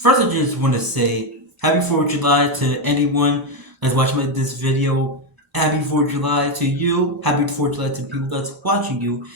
First, I just want to say Happy 4th of July to anyone that's watching this video. Happy 4th of July to you. Happy 4th of July to the people that's watching you.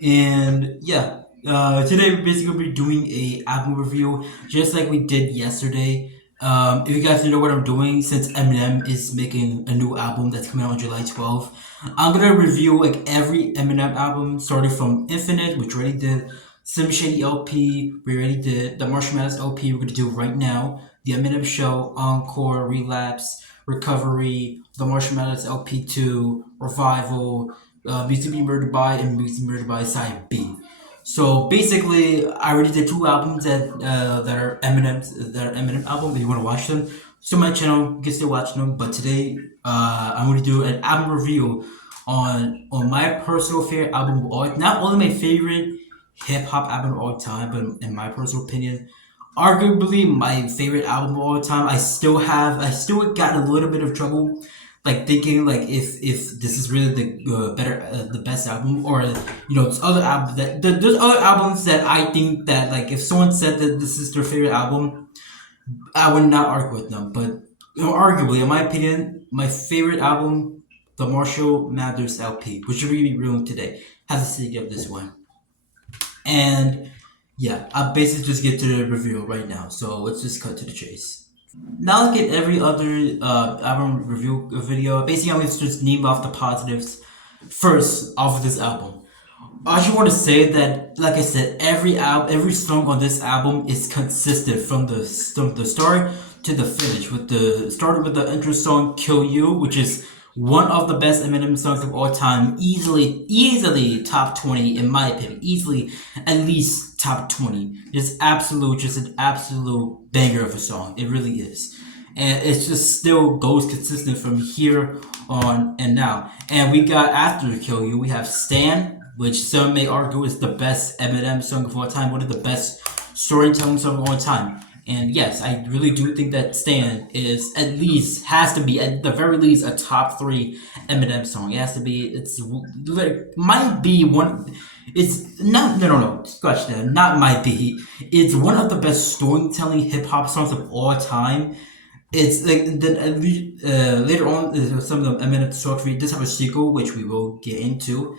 And yeah, today we're basically going to be doing a album review, just like we did yesterday. If you guys don't know what I'm doing, since Eminem is making a new album that's coming out on July 12th, I'm gonna review like every Eminem album, starting from Infinite, which we already did, Slim Shady LP, we already did, the Marshall Mathers LP we're gonna do right now, the Eminem Show, Encore, Relapse, Recovery, the Marshall Mathers LP2, Revival, Music Be Murdered By, and Music Murdered By Side B. So basically, I already did two albums that are Eminem albums. If you want to watch them, still my channel, you can still watch them. But today, I'm going to do an album review on my personal favorite album of all. Not only my favorite hip hop album of all time, but in my personal opinion, arguably my favorite album of all time. I still got a little bit of trouble like thinking like if this is really the best album, or there's other albums there's other albums that I think that, like, if someone said that this is their favorite album, I would not argue with them. But arguably, in my opinion, my favorite album, the Marshall Mathers LP, which we're gonna be reviewing today, has to give this one. And yeah, I'll basically just get to the review right now. So let's just cut to the chase. Now, like in every other album review video, basically I'm going to just name off the positives first off of this album. I just want to say that, like I said, every song on this album is consistent from the start to the finish. Started with the intro song "Kill You," which is one of the best Eminem songs of all time, easily top 20 in my opinion, easily at least top 20. Just an absolute banger of a song. It really is. And it just still goes consistent from here on and now. And we got, after Kill You, we have Stan, which some may argue is the best Eminem song of all time, one of the best storytelling songs of all time. And yes, I really do think that Stan has to be, at the very least, a top 3 Eminem song. It has to be, might be one, it's not, no, scratch that, not might be, it's one of the best storytelling hip hop songs of all time. It's like, then later on, some of the Eminem songs, we just have a sequel, which we will get into.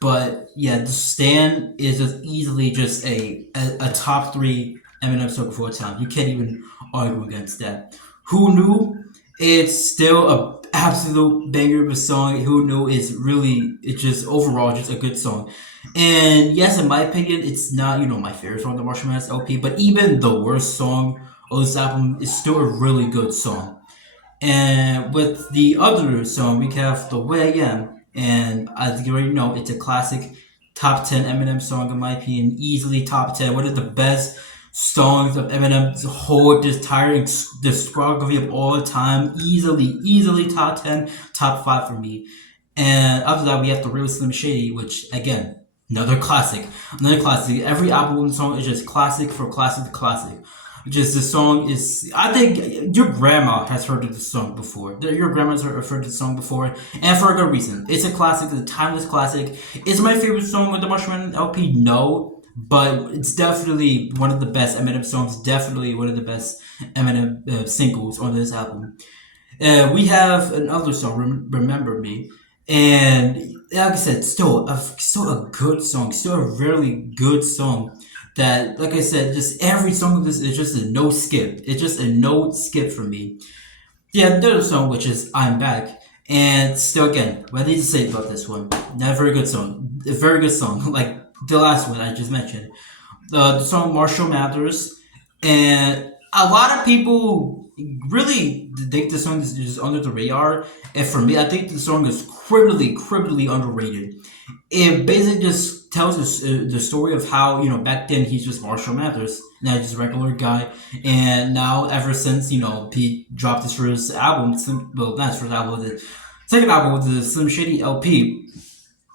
But yeah, the Stan is just easily just a top 3 Eminem song of all time. You can't even argue against that. Who Knew? It's still a absolute banger of a song. Who Knew is really, it's just overall just a good song. And yes, in my opinion, it's not, my favorite song on the Marshall Mathers LP, but even the worst song of this album is still a really good song. And with the other song, we have The Way I Am. And as you already know, it's a classic top 10 Eminem song in my opinion. Easily top 10. One of the best songs of Eminem's whole entire discography of all time. Easily top 10, top 5 for me. And after that, we have The Real Slim Shady, which, again, another classic. Every album song is just classic for classic to classic. Just the song is, I think your grandma has heard of this song before. Your grandma's heard of this song before, and for a good reason. It's a classic, it's a timeless classic. Is my favorite song with the Marshall Mathers LP? No, but it's definitely one of the best Eminem songs. Definitely one of the best Eminem singles on this album. We have another song, Remember Me, and like I said, still a good song, still a really good song. That, like I said, just every song of this is just a no skip. It's just a no skip for me. Yeah, the other song, which is I'm Back. And still, again, what I need to say about this one, not a very good song. A very good song, like the last one I just mentioned. The song Marshall Mathers. And a lot of people really think the song is just under the radar. And for me, I think the song is criminally underrated. It basically just tells us the story of how, back then he's just Marshall Mathers, now he's just a regular guy, and now ever since, he dropped his first album, well, not his first album, the second album with the Slim Shady LP,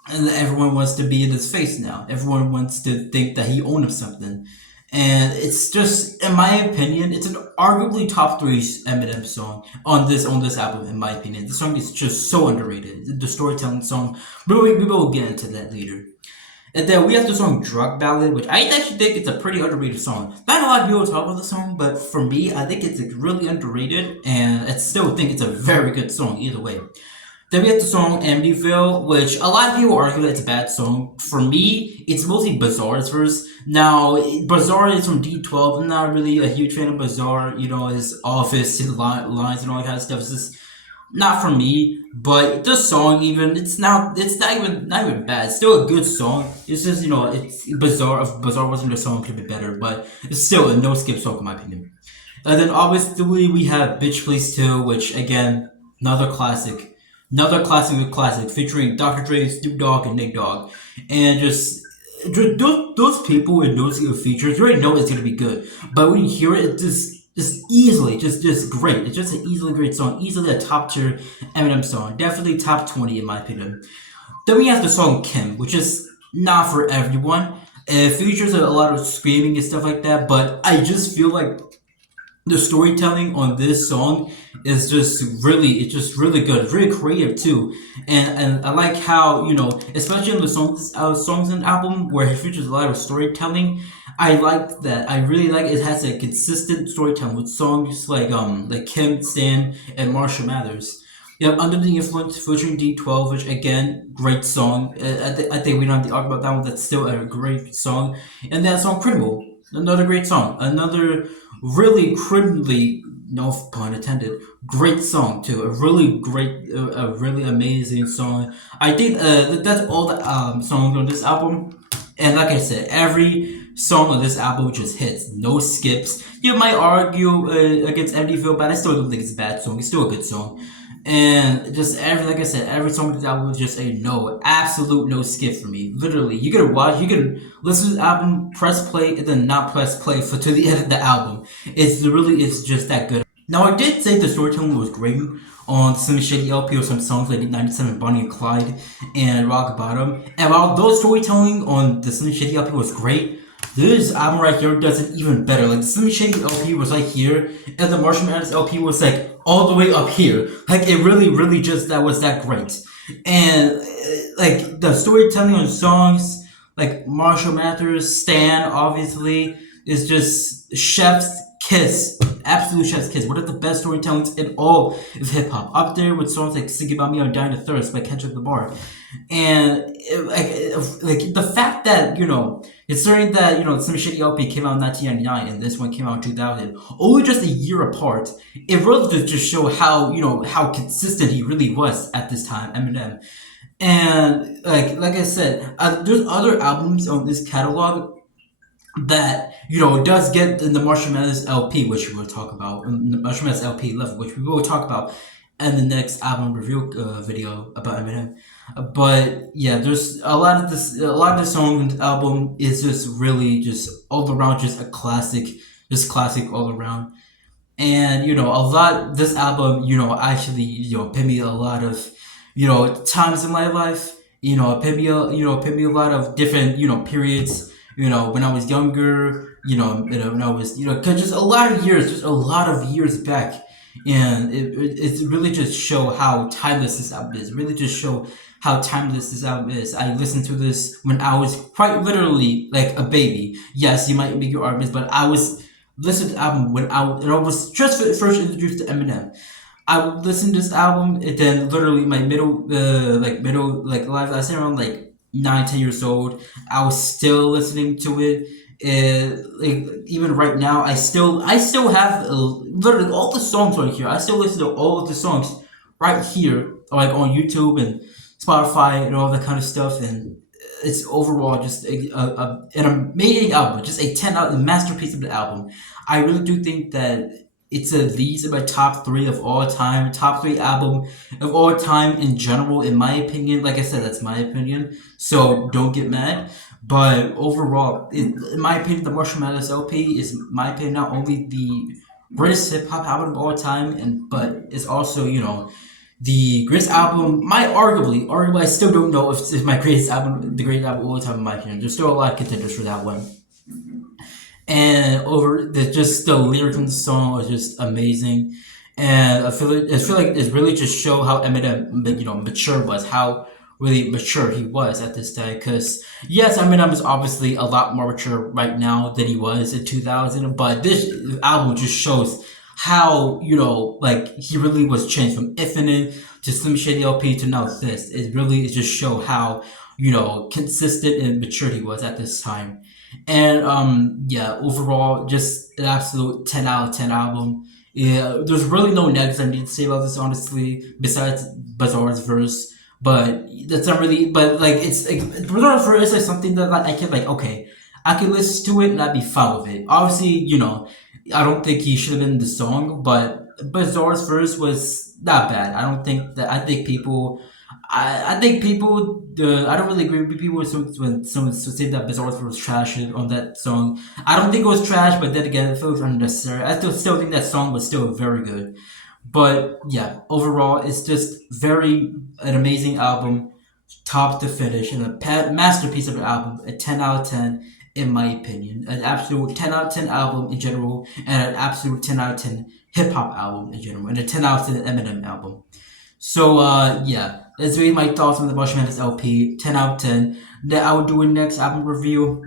and everyone wants to be in his face now. Everyone wants to think that he owned something. And it's just, in my opinion, it's an arguably top 3 Eminem song on this album. In my opinion, the song is just so underrated. The storytelling song, but we will get into that later. And then we have the song Drug Ballad, which I actually think it's a pretty underrated song. Not a lot of people talk about the song, but for me, I think it's really underrated, and I still think it's a very good song either way. Then we have the song Amityville, which a lot of people argue that it's a bad song. For me, it's mostly Bizarre's verse. Now, Bizarre is from D12. I'm not really a huge fan of Bizarre. You know, his office, his lines, and all that kind of stuff. It's just not for me. But the song, even it's not even bad. It's still a good song. It's just it's Bizarre. If Bizarre wasn't a song, it could be better. But it's still a no skip song in my opinion. And then obviously we have Bitch Please 2, which again, another classic. Another classic of classic, featuring Dr. Dre, Snoop Dogg, and Nate Dogg. And just those people in those features, you already know it's gonna be good. But when you hear it, it's just easily just great. It's just an easily great song, easily a top tier Eminem song, definitely top 20 in my opinion. Then we have the song Kim, which is not for everyone. It features a lot of screaming and stuff like that, but I just feel like the storytelling on this song is it's just really good. It's really creative too, and I like how especially in the songs and album where it features a lot of storytelling. I like that. I really like it has a consistent storytelling with songs like Kim, Stan, and Marshall Mathers. You have Under the Influence featuring D12, which again, great song. I think we don't have to argue about that one. That's still a great song. And that song, Criminal, another great song. Another really criminally, no pun intended, great song too. A really great, a really amazing song. I think that's all the songs on this album. And like I said, every song on this album just hits, no skips. You might argue against Amityville, but I still don't think it's a bad song. It's still a good song. And just like I said, every song on this album was just a no, absolute no skip for me. Literally, you can listen to the album, press play, and then not press play for to the end of the album. It's just that good. Now, I did say the storytelling was great on Slim Shady LP or some songs like 97 Bonnie and Clyde and Rock Bottom. And while those storytelling on the Slim Shady LP was great, this album right here does it even better. Like the Slim Shady LP was like here, and the Marshall Mathers LP was like all the way up here. Like it really just that was that great. And like the storytelling on songs like Marshall Mathers, Stan, obviously, is just chef's kiss. Absolute chef's kiss. One of the best storytellings in all of hip hop. Up there with songs like "Sing About Me" or "Dying of Thirst" by Kendrick Lamar. And like the fact that considering that Slim Shady LP came out in 1999 and this one came out in 2000, only just a year apart, it really does just show how how consistent he really was at this time, Eminem. And like I said, there's other albums on this catalog that does get in the Marshall Mathers LP, which we will talk about, the Marshall Mathers LP level, which we will talk about in the next album review video about Eminem. But yeah, there's a lot of the song in the album is just really just all around just a classic, just classic all around. And a lot this album actually put me a lot of times in my life. Put me put me a lot of different periods. When I was younger. When I was cause just a lot of years, just a lot of years back. And it's really just show how timeless this album is. Really just show how timeless this album is. I listened to this when I was quite literally like a baby. Yes, you might make your arguments, but I was listening to the album when I was just first introduced to Eminem. I would listen to this album, and then literally my middle life. I was around like 9, 10 years old. I was still listening to it. Like even right now, I still have literally all the songs right here. I still listen to all of the songs right here, like on YouTube and Spotify and all that kind of stuff. And it's overall just an amazing album, just a 10 out masterpiece of the album. I really do think that it's at least in my top three of all time, top three album of all time in general, in my opinion. Like I said, that's my opinion, so don't get mad. But overall, in my opinion, the Marshall Mathers LP is, in my opinion, not only the greatest hip hop album of all time, but it's also the greatest album. Arguably, I still don't know if it's my greatest album, the greatest album of all time in my opinion. There's still a lot of contenders for that one. And just the lyrics in the song are just amazing. And I feel like it's really just show how Eminem mature was, how really mature he was at this time. Because yes, Eminem is obviously a lot more mature right now than he was in 2000, but this album just shows how, like, he really was changed from Infinite to Slim Shady LP to now this. It really just show how, consistent and mature he was at this time. And yeah, overall, just an absolute 10 out of 10 album. Yeah, there's really no negatives I need to say about this, honestly, besides Bazaar's verse. But that's not really, but like, it's like, Bazaar's verse is like something that, like, I can, like, okay, I can listen to it and I'd be fine with it. Obviously, I don't think he should have been in the song, but Bazaar's verse was not bad. I don't think that, I think people. I don't really agree with people when someone say that Bizarre's was trash on that song. I don't think it was trash, but then again, it feels unnecessary. I still think that song was still very good. But yeah, overall, it's just very an amazing album, top to finish, and a masterpiece of an album. A 10 out of 10, in my opinion. An absolute 10 out of 10 album in general, and an absolute 10 out of 10 hip hop album in general, and a 10 out of 10 Eminem album. So yeah, that's really my thoughts on the Marshall Mathers LP. 10 out of 10. Then I will do a next album review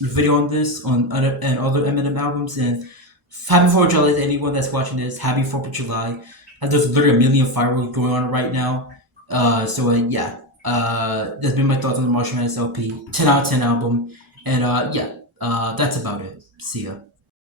video on this on other Eminem albums. And happy 4th of July to anyone that's watching this. Happy 4th of July. There's literally a million fireworks going on right now. So yeah, that's been my thoughts on the Marshall Mathers LP. 10 out of 10 album. And yeah, that's about it. See ya.